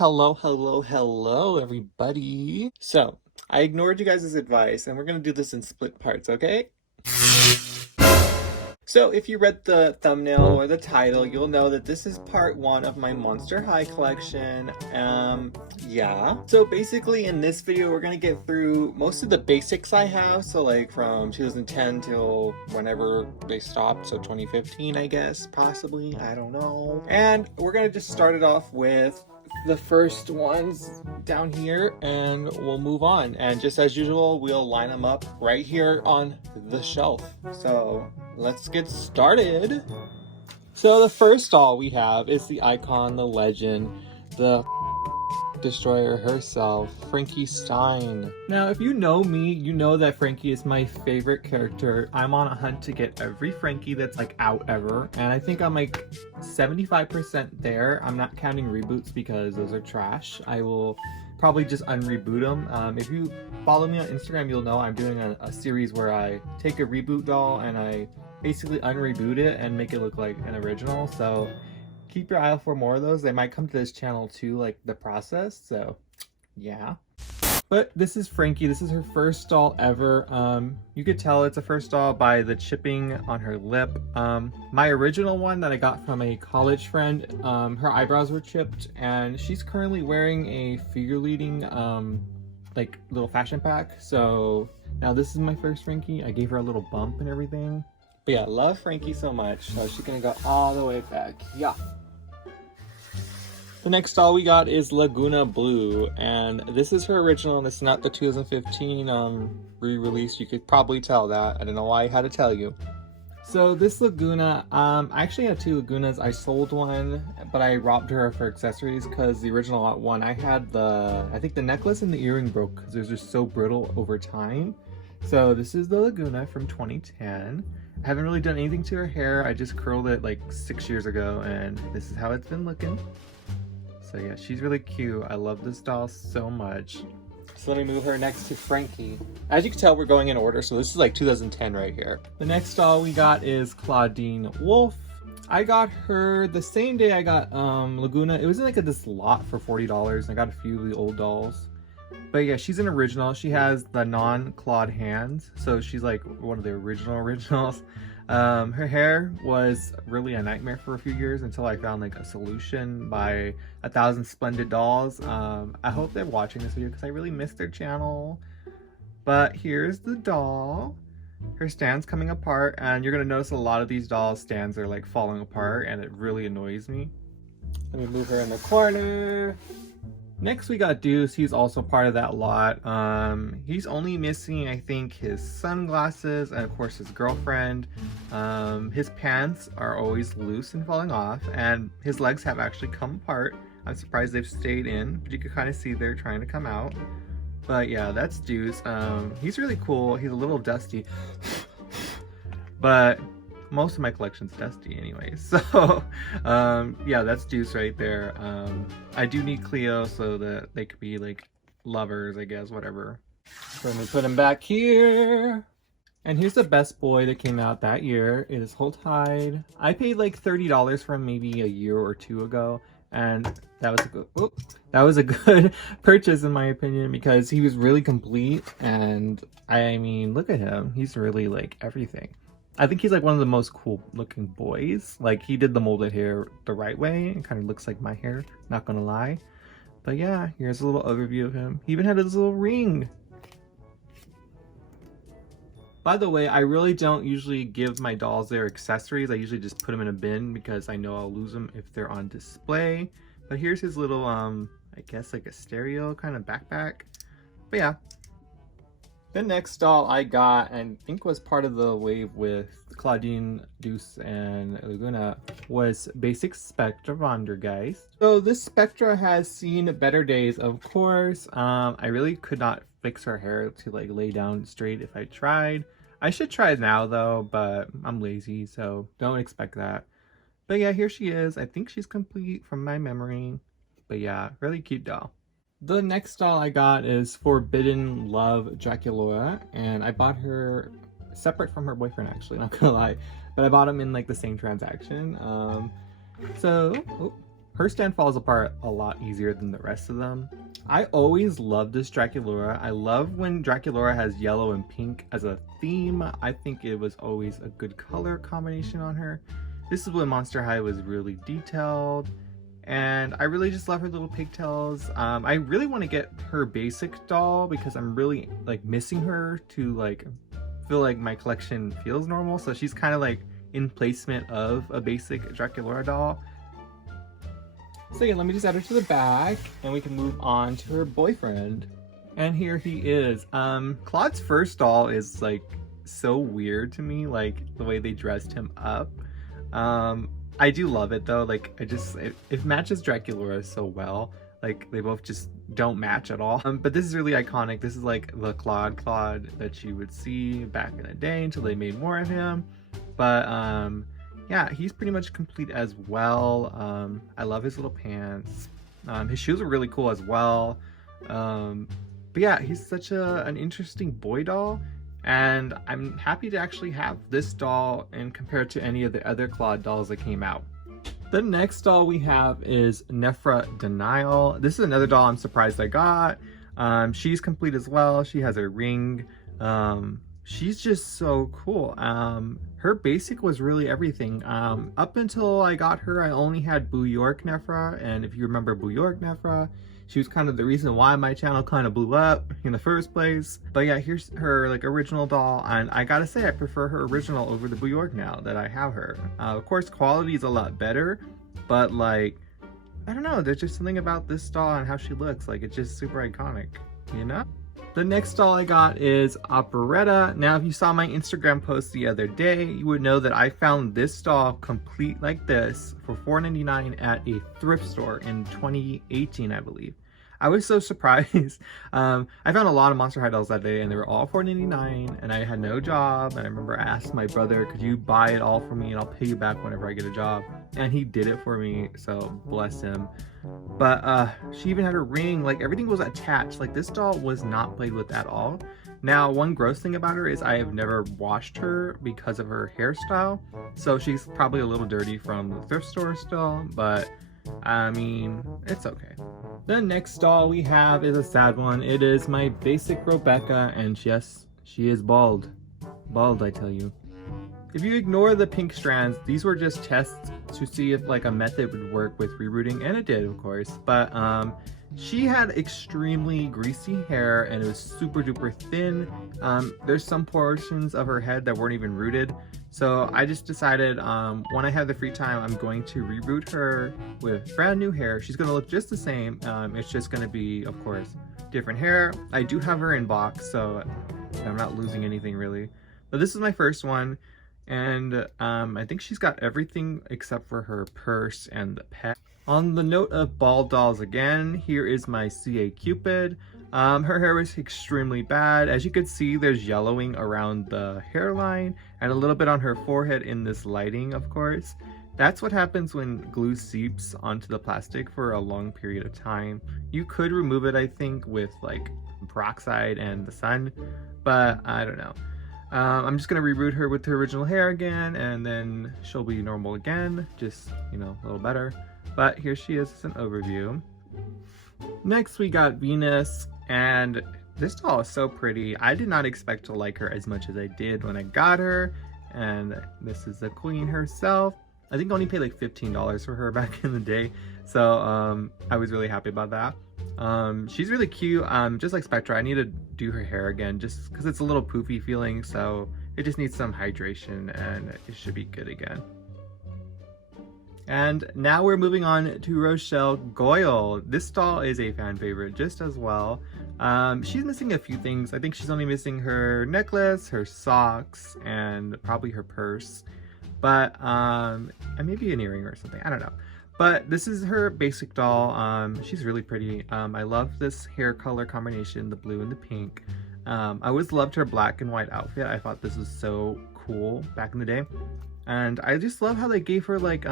Hello, everybody. So, I ignored you guys' advice, and we're gonna do this in split parts, okay? So, if you read the thumbnail or the title, you'll know that this is part one of my Monster High collection. Yeah. So basically, in this video, we're gonna get through most of the basics I have. So, like from 2010 till whenever they stopped, so 2015, I guess, possibly. I don't know. And we're gonna just start it off with the first ones down here, and we'll move on. And just as usual, we'll line them up right here on the shelf. So let's get started. So the first doll we have is the icon, the legend, the destroyer herself, Frankie Stein. Now, if you know me, you know that Frankie is my favorite character. I'm on a hunt to get every Frankie that's like out ever, and I think I'm like 75% there. I'm not counting reboots because those are trash. I will probably just unreboot them. If you follow me on Instagram, you'll know I'm doing a series where I take a reboot doll and I basically unreboot it and make it look like an original. So keep your eye out for more of those. They might come to this channel too, like the process. So yeah. But this is Frankie. This is her first doll ever. You could tell it's a first doll by the chipping on her lip. My original one that I got from a college friend, her eyebrows were chipped, and she's currently wearing a figure leading like little fashion pack. So now this is my first Frankie. I gave her a little bump and everything. But yeah, love Frankie so much. So she's gonna go all the way back. Yeah. The next doll we got is Laguna Blue, and this is her original. This is not the 2015 re-release. You could probably tell that. I don't know why I had to tell you. So this Laguna, I actually have two Lagunas. I sold one, but I robbed her for accessories because the original one, I had I think the necklace and the earring broke because they're just so brittle over time. So this is the Laguna from 2010. I haven't really done anything to her hair. I just curled it like 6 years ago, and this is how it's been looking. So yeah, she's really cute. I love this doll so much. So let me move her next to Frankie. As you can tell, we're going in order, so this is like 2010 right here. The next doll we got is Claudine Wolf. I got her the same day I got Laguna. It was in like this lot for $40, and I got a few of the old dolls. But yeah, she's an original. She has the non-clawed hands, so she's like one of the originals. Her hair was really a nightmare for a few years until I found like a solution by 1,000 Splendid Dolls. I hope they're watching this video because I really missed their channel. But here's the doll. Her stand's coming apart, and you're gonna notice a lot of these dolls' stands are like falling apart, and it really annoys me. Let me move her in the corner. Next we got Deuce. He's also part of that lot. He's only missing, I think, his sunglasses and of course his girlfriend. His pants are always loose and falling off, and his legs have actually come apart. I'm surprised they've stayed in, but you can kind of see they're trying to come out. But yeah, that's Deuce. He's really cool. He's a little dusty, but most of my collection's dusty anyway. So yeah, that's Deuce right there. I do need Cleo so that they could be like lovers, I guess, whatever. So let me put him back here. And here's the best boy that came out that year. It is Holt Hyde. I paid like $30 for him maybe a year or two ago, and that was a good purchase in my opinion because he was really complete. And I mean, look at him. He's really like everything. I think he's like one of the most cool looking boys. Like he did the molded hair the right way. It kind of looks like my hair, not gonna lie. But yeah, here's a little overview of him. He even had his little ring. By the way, I really don't usually give my dolls their accessories. I usually just put them in a bin because I know I'll lose them if they're on display. But here's his little, I guess like a stereo kind of backpack. But yeah. The next doll I got, and I think was part of the wave with Claudine, Deuce, and Laguna, was Basic Spectra Wandergeist. So this Spectra has seen better days, of course. I really could not fix her hair to like lay down straight if I tried. I should try it now though, but I'm lazy, so don't expect that. But yeah, here she is. I think she's complete from my memory. But yeah, really cute doll. The next doll I got is Forbidden Love Dracula, and I bought her separate from her boyfriend actually, not gonna lie, but I bought them in like the same transaction. So her stand falls apart a lot easier than the rest of them. I always love this Draculaura. I love when Draculaura has yellow and pink as a theme. I think it was always a good color combination on her. This is when Monster High was really detailed, and I really just love her little pigtails. I really want to get her basic doll because I'm really like missing her to like feel like my collection feels normal. So she's kind of like in placement of a basic Draculaura doll. So yeah, let me just add her to the back and we can move on to her boyfriend. And here he is. Claude's first doll is like so weird to me, like the way they dressed him up. I do love it though, like it matches Draculaura so well. Like they both just don't match at all. But this is really iconic. This is like the Claude that you would see back in the day until they made more of him. But yeah, he's pretty much complete as well. I love his little pants. His shoes are really cool as well. But yeah, he's such an interesting boy doll. And I'm happy to actually have this doll and compare it to any of the other Claude dolls that came out. The next doll we have is Nephra Denial. This is another doll I'm surprised I got. She's complete as well. She has a ring. She's just so cool. Her basic was really everything. Up until I got her, I only had Boo York Nephra, and if you remember Boo York Nephra, she was kind of the reason why my channel kind of blew up in the first place. But yeah, here's her like original doll, and I gotta say I prefer her original over the Boo York now that I have her. Of course, quality is a lot better, but like, I don't know, there's just something about this doll and how she looks, like it's just super iconic, you know? The next doll I got is Operetta. Now, if you saw my Instagram post the other day, you would know that I found this doll complete like this for $4.99 at a thrift store in 2018, I believe. I was so surprised. I found a lot of Monster High dolls that day and they were all $4.99 and I had no job. And I remember I asked my brother, could you buy it all for me and I'll pay you back whenever I get a job? And he did it for me, so bless him. But she even had a ring, like everything was attached. Like this doll was not played with at all. Now, one gross thing about her is I have never washed her because of her hairstyle. So she's probably a little dirty from the thrift store still, but I mean, it's okay. The next doll we have is a sad one. It is my basic Rebecca, and yes, she is bald. Bald, I tell you. If you ignore the pink strands, these were just tests to see if like a method would work with rerooting, and it did, of course. But she had extremely greasy hair and it was super duper thin. There's some portions of her head that weren't even rooted. So I just decided when I have the free time, I'm going to reroot her with brand new hair. She's gonna look just the same. It's just gonna be, of course, different hair. I do have her in box, so I'm not losing anything really. But this is my first one. And I think she's got everything except for her purse and the pet. On the note of bald dolls again, here is my CA Cupid. Her hair was extremely bad. As you can see, there's yellowing around the hairline and a little bit on her forehead in this lighting, of course. That's what happens when glue seeps onto the plastic for a long period of time. You could remove it, I think, with like peroxide and the sun, but I don't know. I'm just gonna reroot her with her original hair again, and then she'll be normal again, just, you know, a little better. But here she is as an overview. Next we got Venus, and this doll is so pretty. I did not expect to like her as much as I did when I got her, and this is the queen herself. I think I only paid like $15 for her back in the day, so I was really happy about that. She's really cute. Just like Spectra, I need to do her hair again just because it's a little poofy feeling, so it just needs some hydration and it should be good again. And now we're moving on to Rochelle Goyle. This doll is a fan favorite just as well. She's missing a few things. I think she's only missing her necklace, her socks, and probably her purse. But and maybe an earring or something, I don't know. But this is her basic doll. She's really pretty. I love this hair color combination, the blue and the pink. I always loved her black and white outfit. I thought this was so cool back in the day. And I just love how they gave her like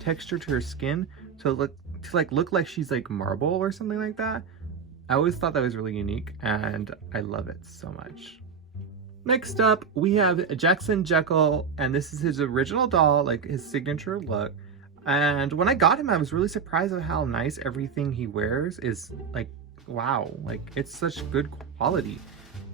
texture to her skin to look like she's like marble or something like that. I always thought that was really unique and I love it so much. Next up, we have Jackson Jekyll, and this is his original doll, like his signature look. And when I got him, I was really surprised at how nice everything he wears is. Like, wow, like it's such good quality.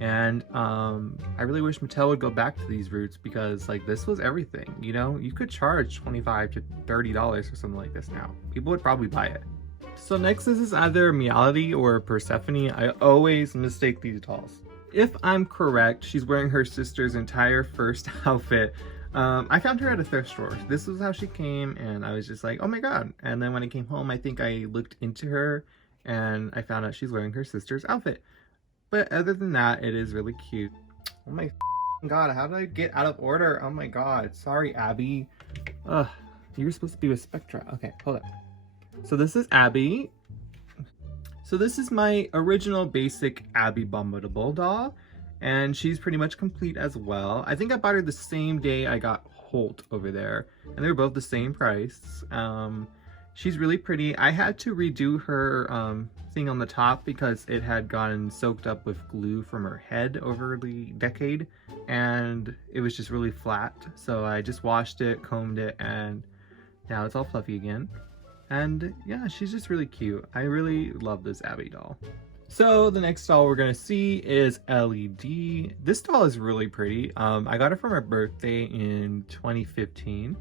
And I really wish Mattel would go back to these roots, because like this was everything, you know? You could charge $25 to $30 for something like this now. People would probably buy it. So next, this is either Meowdy or Persephone. I always mistake these dolls. If I'm correct, she's wearing her sister's entire first outfit. I found her at a thrift store. This was how she came, and I was just like, oh my god. And then when I came home, I think I looked into her and I found out she's wearing her sister's outfit. But other than that, it is really cute. Oh my god, how did I get out of order? Oh my god, sorry, Abby. Ugh, you were supposed to be with Spectra. Okay, hold up. So this is Abby. So this is my original basic Abby Abominable doll, and she's pretty much complete as well. I think I bought her the same day I got Holt over there, and they were both the same price. She's really pretty. I had to redo her thing on the top because it had gotten soaked up with glue from her head over the decade, and it was just really flat. So I just washed it, combed it, and now it's all fluffy again. And yeah, she's just really cute. I really love this Abby doll. So the next doll we're gonna see is LED. This doll is really pretty. I got it for my birthday in 2015.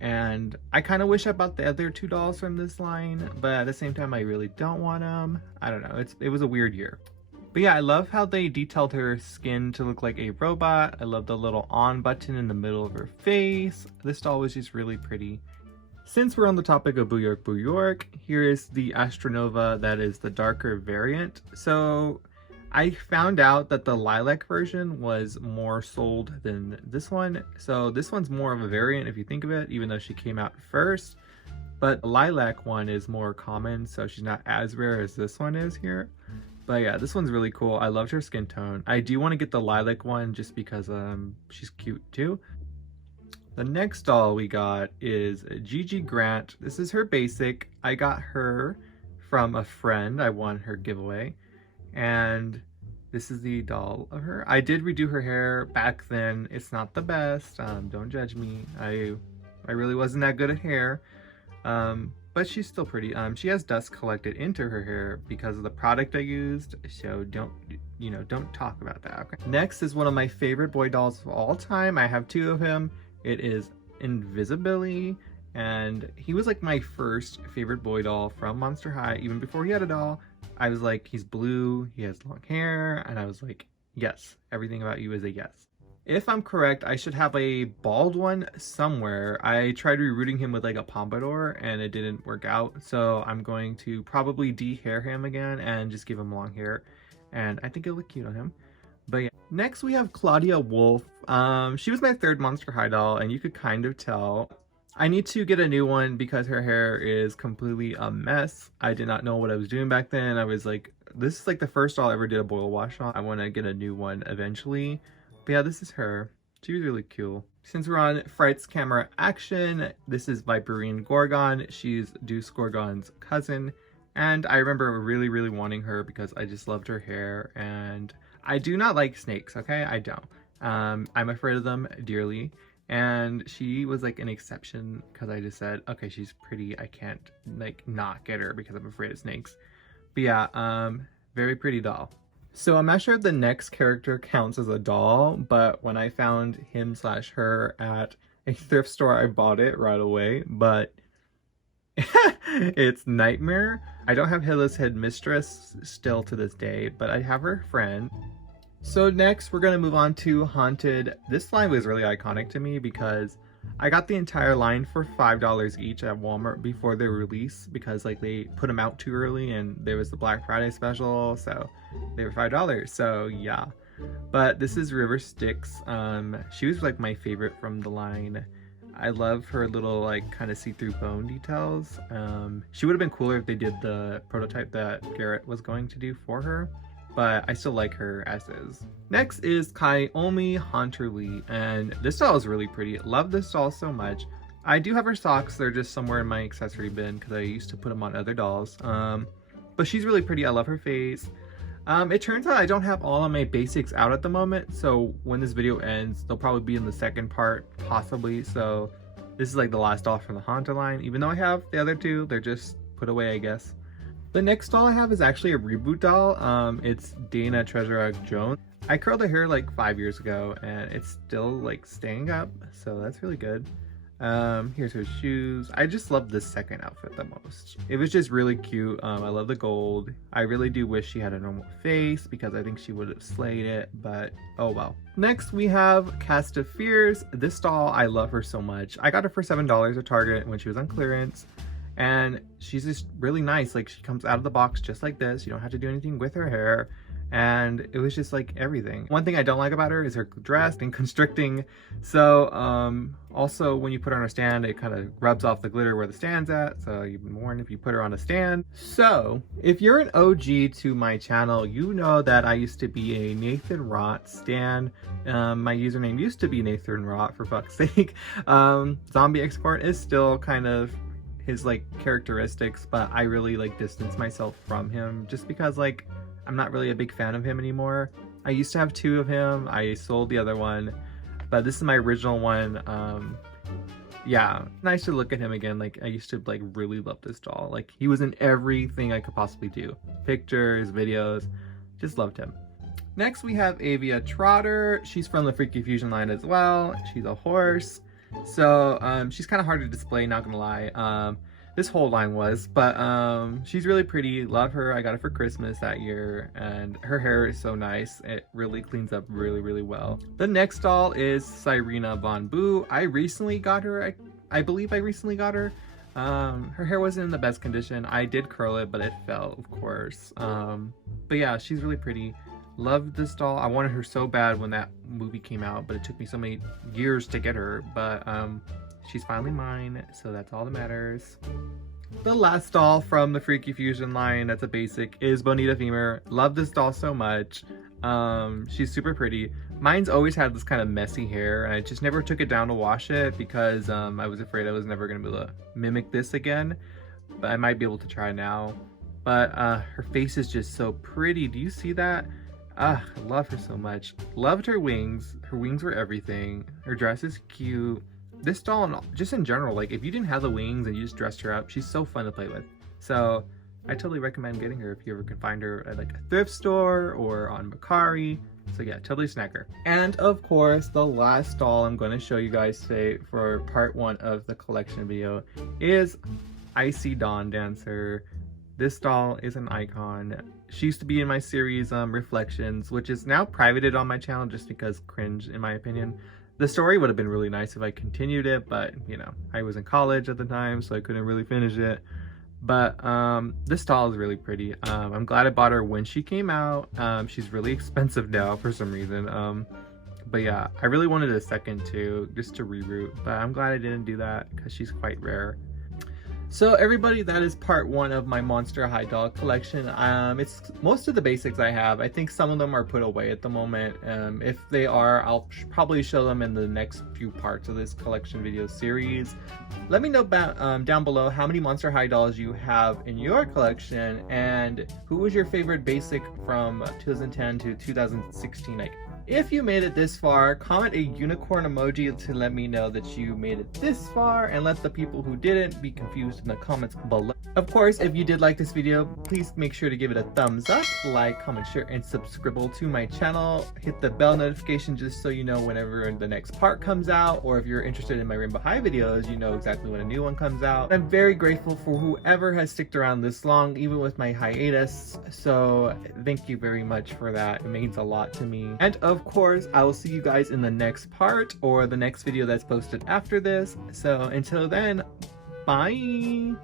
And I kind of wish I bought the other two dolls from this line, but at the same time, I really don't want them. I don't know, it was a weird year. But yeah, I love how they detailed her skin to look like a robot. I love the little on button in the middle of her face. This doll was just really pretty. Since we're on the topic of Boo York, here is the Astronova that is the darker variant. So I found out that the lilac version was more sold than this one. So this one's more of a variant if you think of it, even though she came out first. But the lilac one is more common, so she's not as rare as this one is here. But yeah, this one's really cool. I loved her skin tone. I do want to get the lilac one just because she's cute too. The next doll we got is Gigi Grant. This is her basic. I got her from a friend. I won her giveaway. And this is the doll of her. I did redo her hair back then. It's not the best. Don't judge me. I really wasn't that good at hair. But she's still pretty. She has dust collected into her hair because of the product I used. So don't talk about that. Okay. Next is one of my favorite boy dolls of all time. I have two of him. It is Invisibility, and he was like my first favorite boy doll from Monster High. Even before he had a doll, I was like, he's blue, he has long hair, and I was like, yes, everything about you is a yes. If I'm correct, I should have a bald one somewhere. I tried rerouting him with like a pompadour and it didn't work out, so I'm going to probably de-hair him again and just give him long hair, and I think it'll look cute on him. But yeah. Next we have Claudia Wolf. She was my third Monster High doll, and you could kind of tell. I need to get a new one because her hair is completely a mess. I did not know what I was doing back then. I was like, this is like the first doll I ever did a boil wash on. I want to get a new one eventually. But yeah, this is her. She was really cool. Since we're on Frights Camera Action, this is Viperine Gorgon. She's Deuce Gorgon's cousin. And I remember really, really wanting her because I just loved her hair, and I do not like snakes, okay? I don't. I'm afraid of them dearly. And she was like an exception because I just said, okay, she's pretty. I can't like not get her because I'm afraid of snakes. But yeah, very pretty doll. So I'm not sure if the next character counts as a doll, but when I found him/her at a thrift store, I bought it right away. But it's Nightmare. I don't have Hilla's Headmistress still to this day, but I have her friend. So next we're going to move on to Haunted. This line was really iconic to me because I got the entire line for $5 each at Walmart before their release, because like they put them out too early and there was the Black Friday special, so they were $5. So yeah. But this is River Styx. She was like my favorite from the line. I love her little like kind of see-through bone details. She would have been cooler if they did the prototype that Garrett was going to do for her, but I still like her as is. Next is Kaiomi Haunterly, and this doll is really pretty. Love this doll so much. I do have her socks. They're just somewhere in my accessory bin because I used to put them on other dolls. But she's really pretty. I love her face. It turns out I don't have all of my basics out at the moment, so when this video ends, they'll probably be in the second part, possibly. So This is like the last doll from the Haunter line. Even though I have the other two, they're just put away, I guess. The next doll I have is actually a reboot doll. It's Dana Treasure Arc Jones. I curled her hair like 5 years ago and it's still like staying up, so that's really good. Here's her shoes. I just love this second outfit the most. It was just really cute. I love the gold. I really do wish she had a normal face because I think she would have slayed it, but oh well. Next we have Cast of Fears. This doll, I love her so much. I got her for $7 at Target when she was on clearance. And she's just really nice. Like, she comes out of the box just like this. You don't have to do anything with her hair. And it was just like everything. One thing I don't like about her is her dress and constricting. So also when you put her on a stand, it kind of rubs off the glitter where the stand's at. So you've been warned if you put her on a stand. So if you're an OG to my channel, you know that I used to be a Nathan Rott stan. My username used to be Nathan Rott, for fuck's sake. Zombie Export is still kind of his like characteristics, but I really like distance myself from him just because like I'm not really a big fan of him anymore. I used to have 2 of him. I sold the other one, but this is my original one. Yeah, nice to look at him again. Like, I used to like really love this doll. Like, he was in everything I could possibly do. Pictures, videos, just loved him. Next we have Avia Trotter. She's from the Freaky Fusion line as well. She's a horse. So she's kind of hard to display, not gonna lie. This whole line was, but she's really pretty. Love her. I got her for Christmas that year, and her hair is so nice. It really cleans up really well. The next doll is Cyrena Von Boo. I recently got her. I believe I recently got her. Her hair wasn't in the best condition. I did curl it, but it fell, of course. But yeah, she's really pretty. Loved this doll. I wanted her so bad when that movie came out, but it took me so many years to get her. But she's finally mine, so that's all that matters. The last doll from the Freaky Fusion line that's a basic is Bonita Femur. Love this doll so much. She's super pretty. Mine's always had this kind of messy hair, and I just never took it down to wash it because I was afraid I was never going to be able to mimic this again. But I might be able to try now. But her face is just so pretty. Do you see that? I love her so much. Loved her wings. Her wings were everything. Her dress is cute. This doll, and just in general, like if you didn't have the wings and you just dressed her up, she's so fun to play with. So I totally recommend getting her if you ever can find her at like a thrift store or on Mercari. So yeah, totally snag her. And of course, the last doll I'm going to show you guys today for part 1 of the collection video is Icy Dawn Dancer. This doll is an icon. She used to be in my series Reflections, which is now privated on my channel just because cringe in my opinion. The story would have been really nice if I continued it, but you know, I was in college at the time, so I couldn't really finish it. But this doll is really pretty. I'm glad I bought her when she came out. She's really expensive now for some reason. But yeah, I really wanted a second too, just to reroute, but I'm glad I didn't do that because she's quite rare. So everybody, that is part 1 of my Monster High doll collection. It's most of the basics I have. I think some of them are put away at the moment. If they are, I'll probably show them in the next few parts of this collection video series. Let me know down below how many Monster High dolls you have in your collection, and who was your favorite basic from 2010 to 2016. If you made it this far, comment a unicorn emoji to let me know that you made it this far, and let the people who didn't be confused in the comments below. Of course, if you did like this video, please make sure to give it a thumbs up, like, comment, share, and subscribe to my channel. Hit the bell notification just so you know whenever the next part comes out, or if you're interested in my Rainbow High videos, you know exactly when a new one comes out. I'm very grateful for whoever has sticked around this long, even with my hiatus, so thank you very much for that. It means a lot to me. And of course, I will see you guys in the next part or the next video that's posted after this. So until then, bye!